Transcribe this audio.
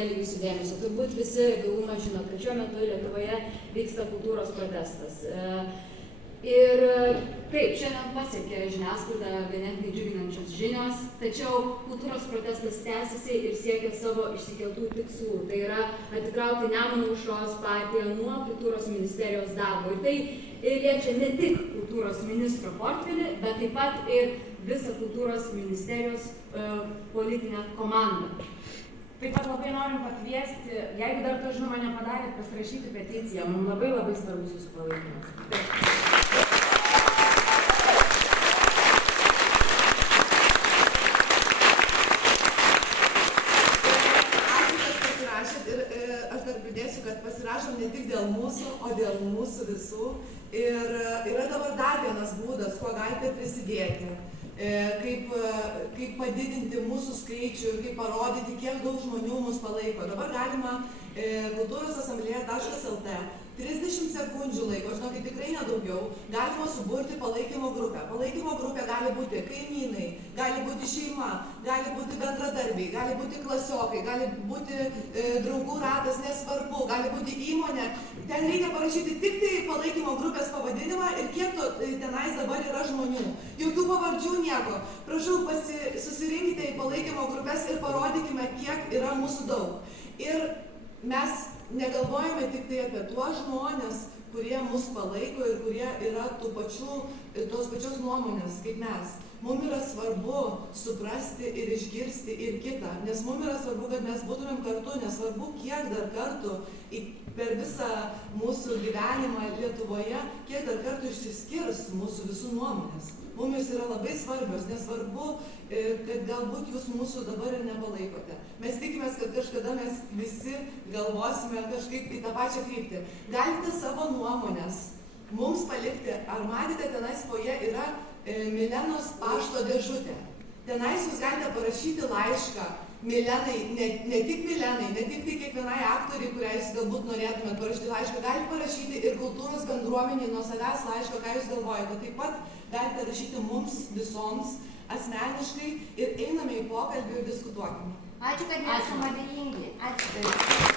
truputėlį jūsų dėmesio. Turbūt visi daugumą žino, kad šiuo metu Lietuvoje vyksta kultūros protestas. Ir taip, šiandien pasiekė žiniasklaidą ganėtinai džiuginančios žinios, tačiau kultūros protestas tęsiasi ir siekia savo išsikeltų tikslų. Tai yra atitraukti Nemuno aušros partiją nuo kultūros ministerijos darbo. Ir tai liečia ne tik kultūros ministro portfelį, bet taip pat ir visą kultūros ministerijos politinę komandą. Taip pat labai norim pakviesti, jeigu dar to žinoma nepadarėt, pasirašyti peticiją. Mums labai svarbus jūsų palaikymas. Kad pasirašom ne tik dėl mūsų, o dėl mūsų visų. Ir yra dabar dar vienas būdas, kuo galite prisidėti, kaip padidinti mūsų skaičių ir kaip parodyti, kiek daug žmonių mus palaiko. Dabar galima kultūrosasamblėja.lt 30 sekundžių laiko, žinokit, tikrai nedaugiau, galima suburti palaikymo grupę. Palaikymo grupė gali būti kaimynai, gali būti šeima, gali būti bendradarbiai, gali būti klasiokai, gali būti draugų ratas, nesvarbu, gali būti įmonė. Ten reikia parašyti tik tai palaikymo grupės pavadinimą ir kiek tenais dabar yra žmonių. Jokių pavardžių nieko. Prašau, susirinkite į palaikymo grupės ir parodykime, kiek yra mūsų daug. Ir mes negalvojame tik tai apie tuos žmonės, kurie mus palaiko ir kurie yra tos pačios nuomonės kaip mes. Mums yra svarbu suprasti ir išgirsti ir kitą, nes mums yra svarbu, kad mes būtumėm kartu, nesvarbu, kiek dar kartų per visą mūsų gyvenimą Lietuvoje, kiek dar kartų išsiskirs mūsų visų nuomonės. Mums yra labai svarbios, nesvarbu, kad galbūt jūs mūsų dabar ir nepalaikote. Mes tikimės, kad kažkada mes visi galvosime kažkaip į tą pačią kryptį. Galite savo nuomonės mums palikti, ar matėte, tenais foje yra Milenos pašto dėžutė. Tenais jūs galite parašyti laišką Milenai, ne tik Milenai, ne tik tai kiekvienai aktoriai, kuriai jūs galbūt norėtumėt parašyti laišką, galite parašyti ir kultūros bendruomeniai nuo savęs laišką, ką jūs galvojate. Taip pat galite rašyti mums visoms asmeniškai ir einame į pokalbį ir diskutuokime. Ačiū, kad nesame abejingi. Ačiū.